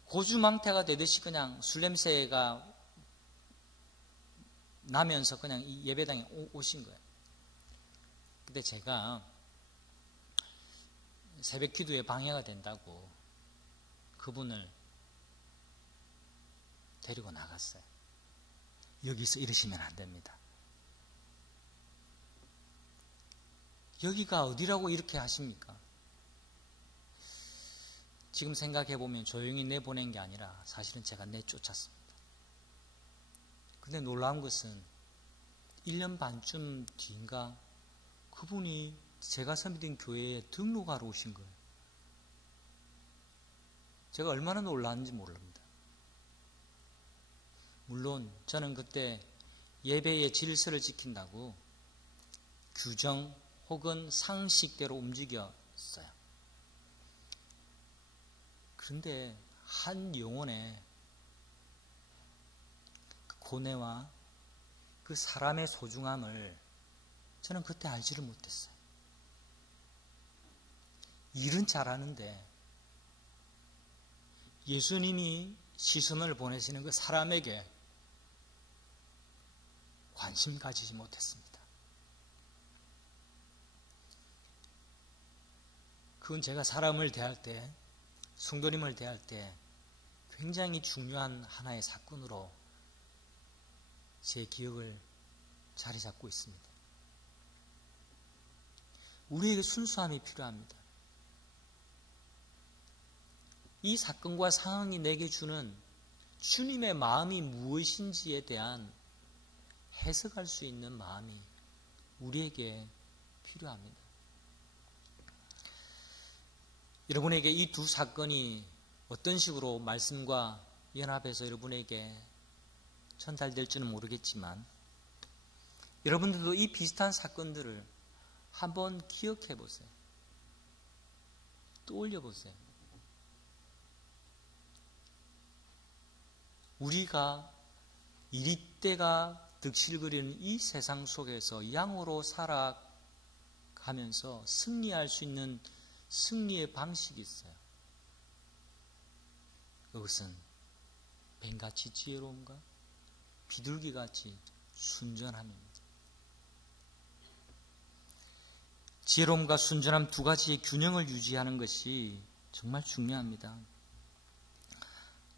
고주망태가 되듯이 그냥 술 냄새가 나면서 그냥 이 예배당에 오신 거예요. 근데 제가 새벽 기도에 방해가 된다고 그분을 데리고 나갔어요. 여기서 이러시면 안 됩니다. 여기가 어디라고 이렇게 하십니까? 지금 생각해보면 조용히 내보낸 게 아니라 사실은 제가 내쫓았습니다. 근데 놀라운 것은 1년 반쯤 뒤인가 그분이 제가 섬기던 교회에 등록하러 오신 거예요. 제가 얼마나 놀랐는지 모릅니다. 물론 저는 그때 예배의 질서를 지킨다고 규정 혹은 상식대로 움직였어요. 그런데 한 영혼의 그 고뇌와 그 사람의 소중함을 저는 그때 알지를 못했어요. 일은 잘하는데 예수님이 시선을 보내시는 그 사람에게 관심 가지지 못했습니다. 그건 제가 사람을 대할 때, 성도님을 대할 때 굉장히 중요한 하나의 사건으로 제 기억을 자리 잡고 있습니다. 우리에게 순수함이 필요합니다. 이 사건과 상황이 내게 주는 주님의 마음이 무엇인지에 대한 해석할 수 있는 마음이 우리에게 필요합니다. 여러분에게 이 두 사건이 어떤 식으로 말씀과 연합해서 여러분에게 전달될지는 모르겠지만 여러분들도 이 비슷한 사건들을 한번 기억해 보세요. 떠올려 보세요. 우리가 이리때가 득실거리는 이 세상 속에서 양으로 살아가면서 승리할 수 있는 승리의 방식이 있어요. 그것은 뱀같이 지혜로움과 비둘기같이 순전함입니다. 지혜로움과 순전함 두 가지의 균형을 유지하는 것이 정말 중요합니다.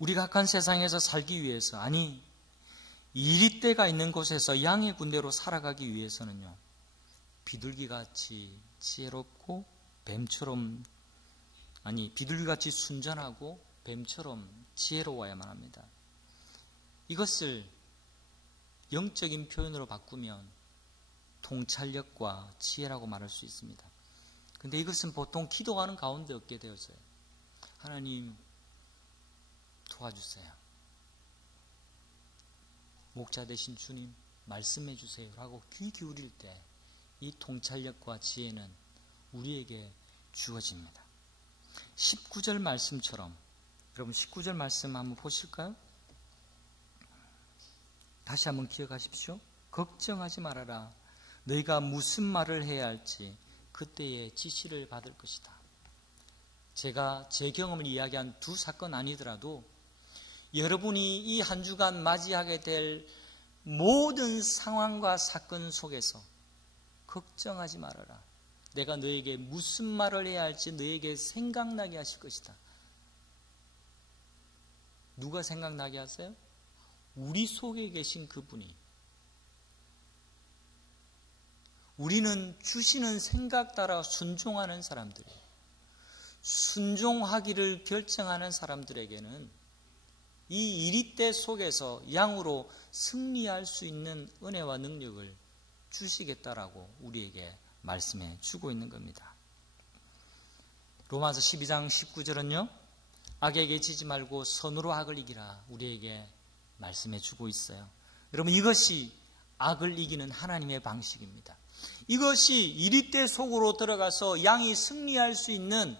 우리가 악한 세상에서 살기 위해서, 아니 이리때가 있는 곳에서 양의 군대로 살아가기 위해서는요, 비둘기같이 지혜롭고 뱀처럼, 아니 비둘기같이 순전하고 뱀처럼 지혜로워야만 합니다. 이것을 영적인 표현으로 바꾸면 통찰력과 지혜라고 말할 수 있습니다. 그런데 이것은 보통 기도하는 가운데 얻게 되었어요. 하나님 도와주세요. 목자 되신 주님 말씀해 주세요 라고 귀 기울일 때 이 통찰력과 지혜는 우리에게 주어집니다. 19절 말씀처럼, 여러분 19절 말씀 한번 보실까요? 다시 한번 기억하십시오. 걱정하지 말아라. 너희가 무슨 말을 해야 할지 그때의 지시를 받을 것이다. 제가 제 경험을 이야기한 두 사건 아니더라도 여러분이 이 한 주간 맞이하게 될 모든 상황과 사건 속에서 걱정하지 말아라. 내가 너에게 무슨 말을 해야 할지 너에게 생각나게 하실 것이다. 누가 생각나게 하세요? 우리 속에 계신 그분이. 우리는 주시는 생각 따라 순종하는 사람들이에요. 순종하기를 결정하는 사람들에게는 이 이리때 속에서 양으로 승리할 수 있는 은혜와 능력을 주시겠다라고 우리에게 말씀해 주고 있는 겁니다. 로마서 12장 19절은요, 악에게 지지 말고 선으로 악을 이기라 우리에게 말씀해 주고 있어요. 여러분, 이것이 악을 이기는 하나님의 방식입니다. 이것이 이리때 속으로 들어가서 양이 승리할 수 있는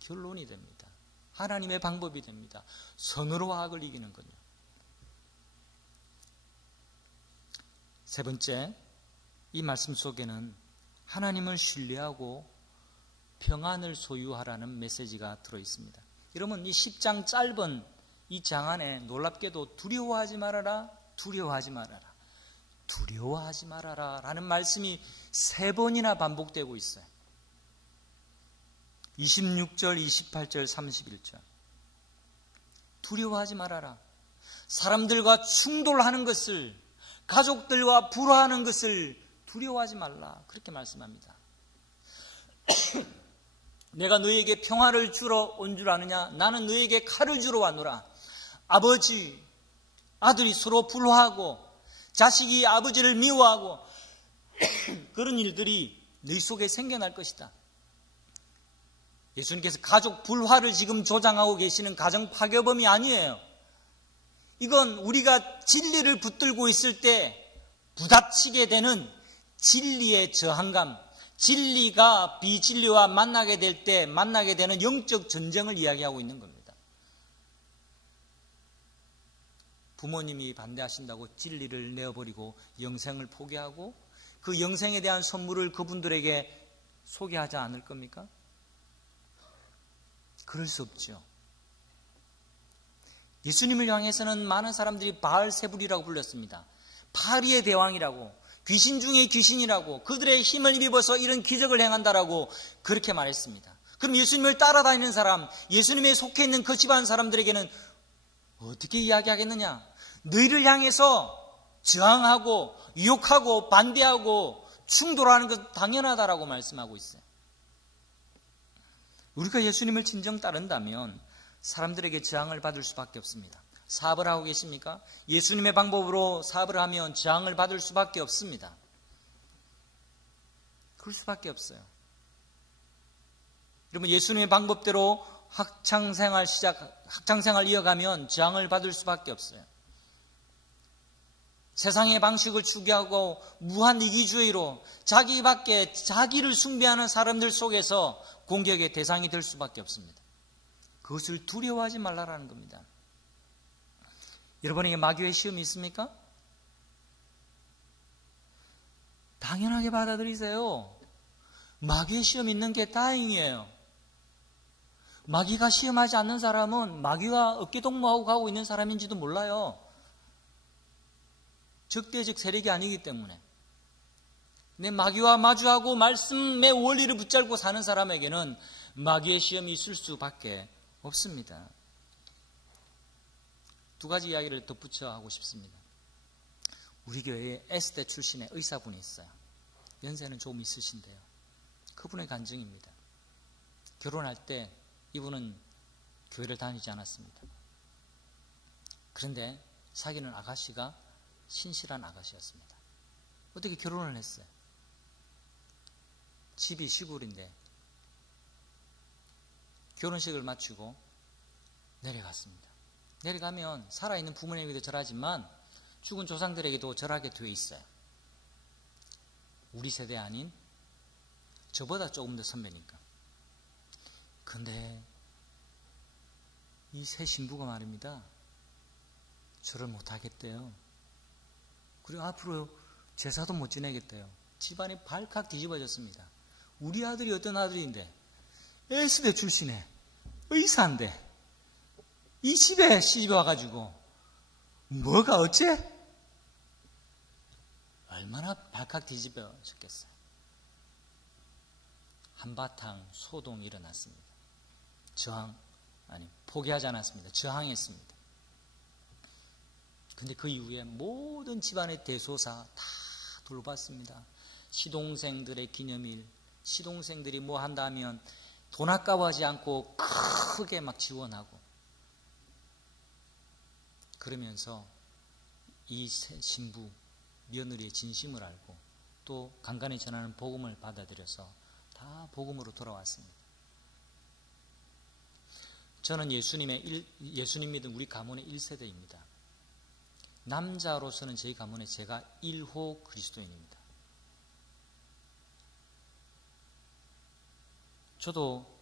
결론이 됩니다. 하나님의 방법이 됩니다. 선으로 악을 이기는 거죠. 세 번째, 이 말씀 속에는 하나님을 신뢰하고 평안을 소유하라는 메시지가 들어있습니다. 여러분, 이 10장 짧은 이 장 안에 놀랍게도 두려워하지 말아라, 두려워하지 말아라, 두려워하지 말아라 라는 말씀이 3번이나 반복되고 있어요. 26절, 28절, 31절. 두려워하지 말아라. 사람들과 충돌하는 것을, 가족들과 불화하는 것을 두려워하지 말라. 그렇게 말씀합니다. 내가 너에게 평화를 주러 온 줄 아느냐? 나는 너에게 칼을 주러 왔노라. 아버지, 아들이 서로 불화하고 자식이 아버지를 미워하고 그런 일들이 너희 속에 생겨날 것이다. 예수님께서 가족 불화를 지금 조장하고 계시는 가정 파괴범이 아니에요. 이건 우리가 진리를 붙들고 있을 때 부닥치게 되는 진리의 저항감, 진리가 비진리와 만나게 될 때 만나게 되는 영적 전쟁을 이야기하고 있는 겁니다. 부모님이 반대하신다고 진리를 내어버리고 영생을 포기하고 그 영생에 대한 선물을 그분들에게 소개하지 않을 겁니까? 그럴 수 없죠. 예수님을 향해서는 많은 사람들이 바알세불이라고 불렀습니다. 파리의 대왕이라고, 귀신 중에 귀신이라고, 그들의 힘을 입어서 이런 기적을 행한다라고 그렇게 말했습니다. 그럼 예수님을 따라다니는 사람, 예수님에 속해 있는 그 집안 사람들에게는 어떻게 이야기하겠느냐? 너희를 향해서 저항하고 유혹하고 반대하고 충돌하는 것 당연하다라고 말씀하고 있어요. 우리가 예수님을 진정 따른다면 사람들에게 저항을 받을 수밖에 없습니다. 사업을 하고 계십니까? 예수님의 방법으로 사업을 하면 저항을 받을 수밖에 없습니다. 그럴 수밖에 없어요. 여러분, 예수님의 방법대로 학창생활 이어가면 저항을 받을 수밖에 없어요. 세상의 방식을 추구하고 무한 이기주의로 자기밖에 자기를 숭배하는 사람들 속에서 공격의 대상이 될 수밖에 없습니다. 그것을 두려워하지 말라라는 겁니다. 여러분에게 마귀의 시험이 있습니까? 당연하게 받아들이세요. 마귀의 시험이 있는 게 다행이에요. 마귀가 시험하지 않는 사람은 마귀가 어깨동무하고 가고 있는 사람인지도 몰라요. 적대적 세력이 아니기 때문에. 내 마귀와 마주하고 말씀의 원리를 붙잡고 사는 사람에게는 마귀의 시험이 있을 수밖에 없습니다. 두 가지 이야기를 덧붙여 하고 싶습니다. 우리 교회에 S대 출신의 의사분이 있어요. 연세는 좀 있으신데요. 그분의 간증입니다. 결혼할 때 이분은 교회를 다니지 않았습니다. 그런데 사귀는 아가씨가 신실한 아가씨였습니다. 어떻게 결혼을 했어요? 집이 시골인데 결혼식을 마치고 내려갔습니다. 내려가면 살아있는 부모님에게도 절하지만 죽은 조상들에게도 절하게 되어 있어요. 우리 세대 아닌 저보다 조금 더 선배니까. 그런데 이 새 신부가 말입니다. 절을 못하겠대요. 그리고 앞으로 제사도 못 지내겠대요. 집안이 발칵 뒤집어졌습니다. 우리 아들이 어떤 아들인데 S대 출신의 의사인데 이 집에 시집에 와가지고 뭐가 어째? 얼마나 발칵 뒤집어졌겠어요. 한바탕 소동이 일어났습니다. 포기하지 않았습니다. 저항했습니다. 근데 그 이후에 모든 집안의 대소사 다 돌봤습니다. 시동생들의 기념일, 시동생들이 뭐 한다면 돈 아까워하지 않고 크게 막 지원하고 그러면서 이 신부, 며느리의 진심을 알고 또 간간히 전하는 복음을 받아들여서 다 복음으로 돌아왔습니다. 저는 예수님 믿은 우리 가문의 1세대입니다. 남자로서는 저희 가문에 제가 1호 그리스도인입니다. 저도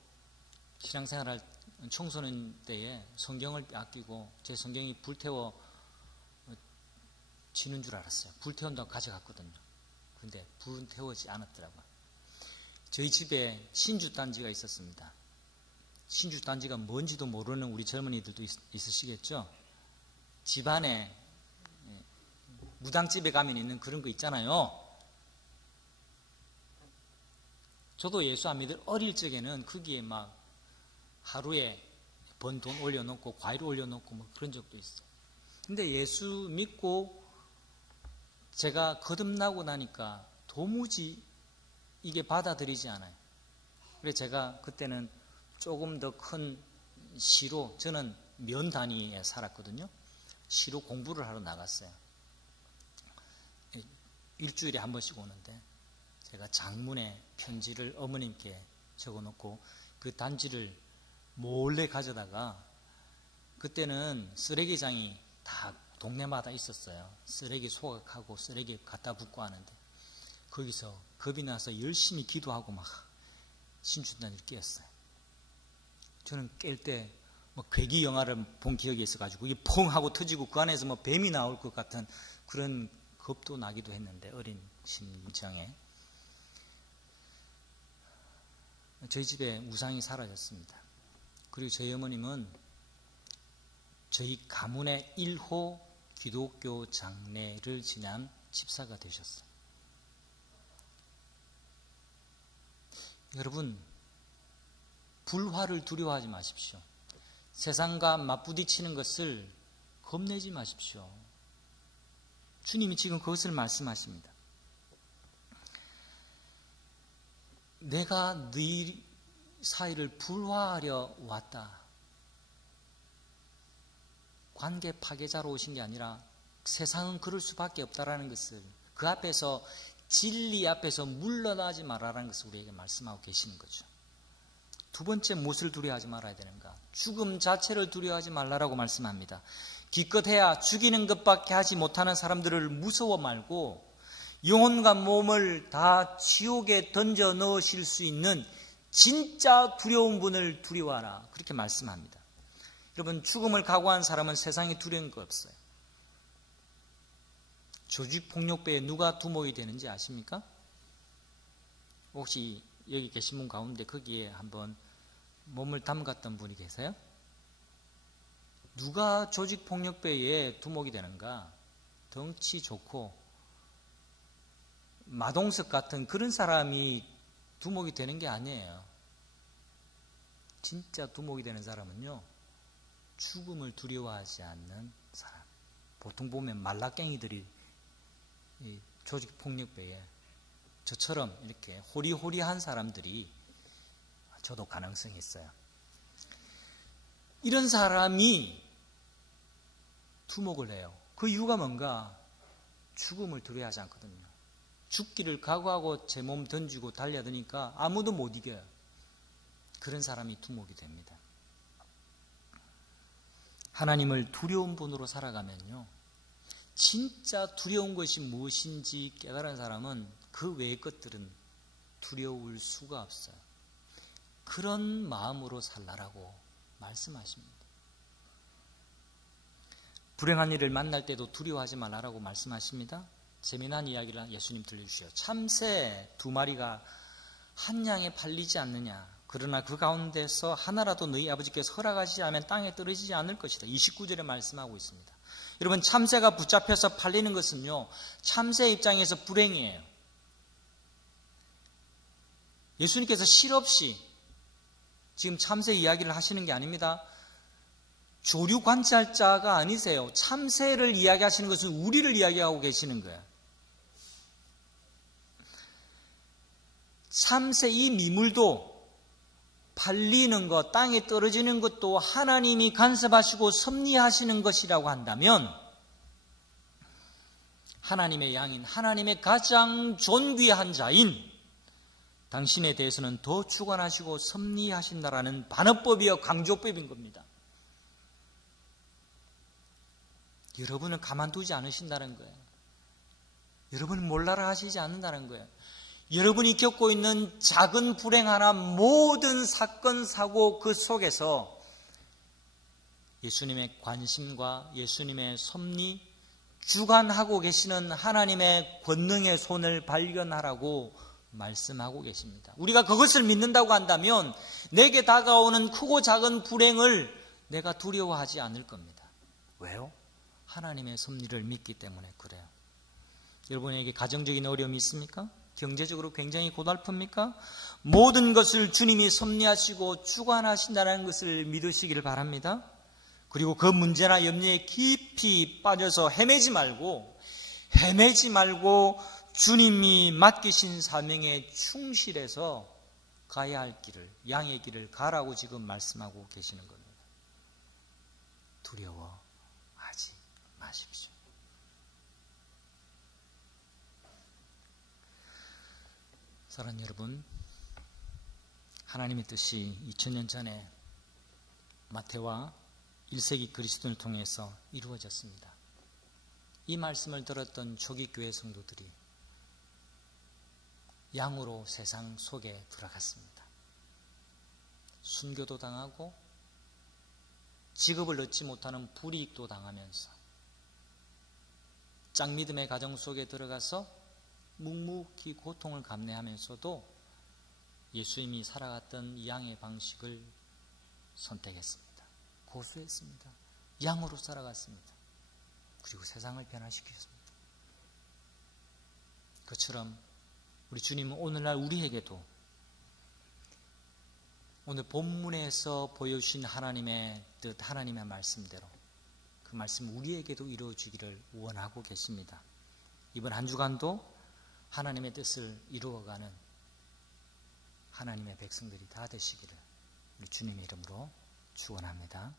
신앙생활할 청소년 때에 성경을 아끼고 제 성경이 불태워 지는 줄 알았어요. 불태운다고 가져갔거든요. 그런데 불태워지 않았더라고요. 저희 집에 신주단지가 있었습니다. 신주단지가 뭔지도 모르는 우리 젊은이들도 있으시겠죠? 집안에 무당집에 가면 있는 그런 거 있잖아요. 저도 예수 안 믿을 어릴 적에는 거기에 막 하루에 번 돈 올려놓고 과일 올려놓고 뭐 그런 적도 있어요. 근데 예수 믿고 제가 거듭나고 나니까 도무지 이게 받아들이지 않아요. 그래서 제가 그때는 조금 더 큰 시로, 저는 면 단위에 살았거든요. 시로 공부를 하러 나갔어요. 일주일에 한 번씩 오는데 제가 장문의 편지를 어머님께 적어놓고 그 단지를 몰래 가져다가, 그때는 쓰레기장이 다 동네마다 있었어요. 쓰레기 소각하고 쓰레기 갖다 붓고 하는데 거기서 겁이 나서 열심히 기도하고 막 신춘단지를 깼어요. 저는 깰 때 뭐 괴기 영화를 본 기억이 있어가지고 이게 펑 하고 터지고 그 안에서 뭐 뱀이 나올 것 같은 그런 겁도 나기도 했는데, 어린 심정에. 저희 집에 우상이 사라졌습니다. 그리고 저희 어머님은 저희 가문의 1호 기독교 장례를 지난 집사가 되셨어요. 여러분, 불화를 두려워하지 마십시오. 세상과 맞부딪히는 것을 겁내지 마십시오. 주님이 지금 그것을 말씀하십니다. 내가 너희 사이를 불화하려 왔다. 관계 파괴자로 오신 게 아니라 세상은 그럴 수밖에 없다라는 것을, 그 앞에서, 진리 앞에서 물러나지 말아라는 것을 우리에게 말씀하고 계시는 거죠. 두 번째, 무엇을 두려워하지 말아야 되는가? 죽음 자체를 두려워하지 말라라고 말씀합니다. 기껏해야 죽이는 것밖에 하지 못하는 사람들을 무서워 말고 영혼과 몸을 다 지옥에 던져 넣으실 수 있는 진짜 두려운 분을 두려워하라, 그렇게 말씀합니다. 여러분, 죽음을 각오한 사람은 세상에 두려운 거 없어요. 조직폭력배에 누가 두목이 되는지 아십니까? 혹시 여기 계신 분 가운데 거기에 한번 몸을 담갔던 분이 계세요? 누가 조직폭력배에 두목이 되는가? 덩치 좋고 마동석 같은 그런 사람이 두목이 되는 게 아니에요. 진짜 두목이 되는 사람은요, 죽음을 두려워하지 않는 사람. 보통 보면 말라깽이들이 조직폭력배에 저처럼 이렇게 호리호리한 사람들이, 저도 가능성이 있어요. 이런 사람이 두목을 해요. 그 이유가 뭔가? 죽음을 두려워하지 않거든요. 죽기를 각오하고 제 몸 던지고 달려드니까 아무도 못 이겨요. 그런 사람이 두목이 됩니다. 하나님을 두려운 분으로 살아가면요, 진짜 두려운 것이 무엇인지 깨달은 사람은 그 외의 것들은 두려울 수가 없어요. 그런 마음으로 살라라고 말씀하십니다. 불행한 일을 만날 때도 두려워하지 말라라고 말씀하십니다. 재미난 이야기를 예수님 들려주시오. 참새 2마리가 한 양에 팔리지 않느냐. 그러나 그 가운데서 하나라도 너희 아버지께서 허락하시지 않으면 땅에 떨어지지 않을 것이다. 29절에 말씀하고 있습니다. 여러분, 참새가 붙잡혀서 팔리는 것은요, 참새 입장에서 불행이에요. 예수님께서 실없이 지금 참새 이야기를 하시는 게 아닙니다. 조류 관찰자가 아니세요. 참새를 이야기하시는 것은 우리를 이야기하고 계시는 거예요. 참새 이 미물도, 팔리는 것, 땅에 떨어지는 것도 하나님이 간섭하시고 섭리하시는 것이라고 한다면, 하나님의 양인, 하나님의 가장 존귀한 자인 당신에 대해서는 더 주관하시고 섭리하신다라는 반어법이요, 강조법인 겁니다. 여러분을 가만두지 않으신다는 거예요. 여러분을 몰라라 하시지 않는다는 거예요. 여러분이 겪고 있는 작은 불행 하나, 모든 사건, 사고 그 속에서 예수님의 관심과 예수님의 섭리, 주관하고 계시는 하나님의 권능의 손을 발견하라고 말씀하고 계십니다. 우리가 그것을 믿는다고 한다면 내게 다가오는 크고 작은 불행을 내가 두려워하지 않을 겁니다. 왜요? 하나님의 섭리를 믿기 때문에 그래요. 여러분에게 가정적인 어려움이 있습니까? 경제적으로 굉장히 고달픕니까? 모든 것을 주님이 섭리하시고 주관하신다는 것을 믿으시기를 바랍니다. 그리고 그 문제나 염려에 깊이 빠져서 헤매지 말고 주님이 맡기신 사명에 충실해서 가야 할 길을, 양의 길을 가라고 지금 말씀하고 계시는 겁니다. 두려워하지 마십시오. 사랑하는 여러분, 하나님의 뜻이 2000년 전에 마태와 1세기 그리스도를 통해서 이루어졌습니다. 이 말씀을 들었던 초기 교회 성도들이 양으로 세상 속에 들어갔습니다. 순교도 당하고 직업을 얻지 못하는 불이익도 당하면서 짝믿음의 가정 속에 들어가서 묵묵히 고통을 감내하면서도 예수님이 살아갔던 양의 방식을 선택했습니다. 고수했습니다. 양으로 살아갔습니다. 그리고 세상을 변화시켰습니다. 그처럼 우리 주님은 오늘날 우리에게도 오늘 본문에서 보여주신 하나님의 뜻, 하나님의 말씀대로 그 말씀 우리에게도 이루어지기를 원하고 계십니다. 이번 한 주간도 하나님의 뜻을 이루어가는 하나님의 백성들이 다 되시기를 우리 주님의 이름으로 축원합니다.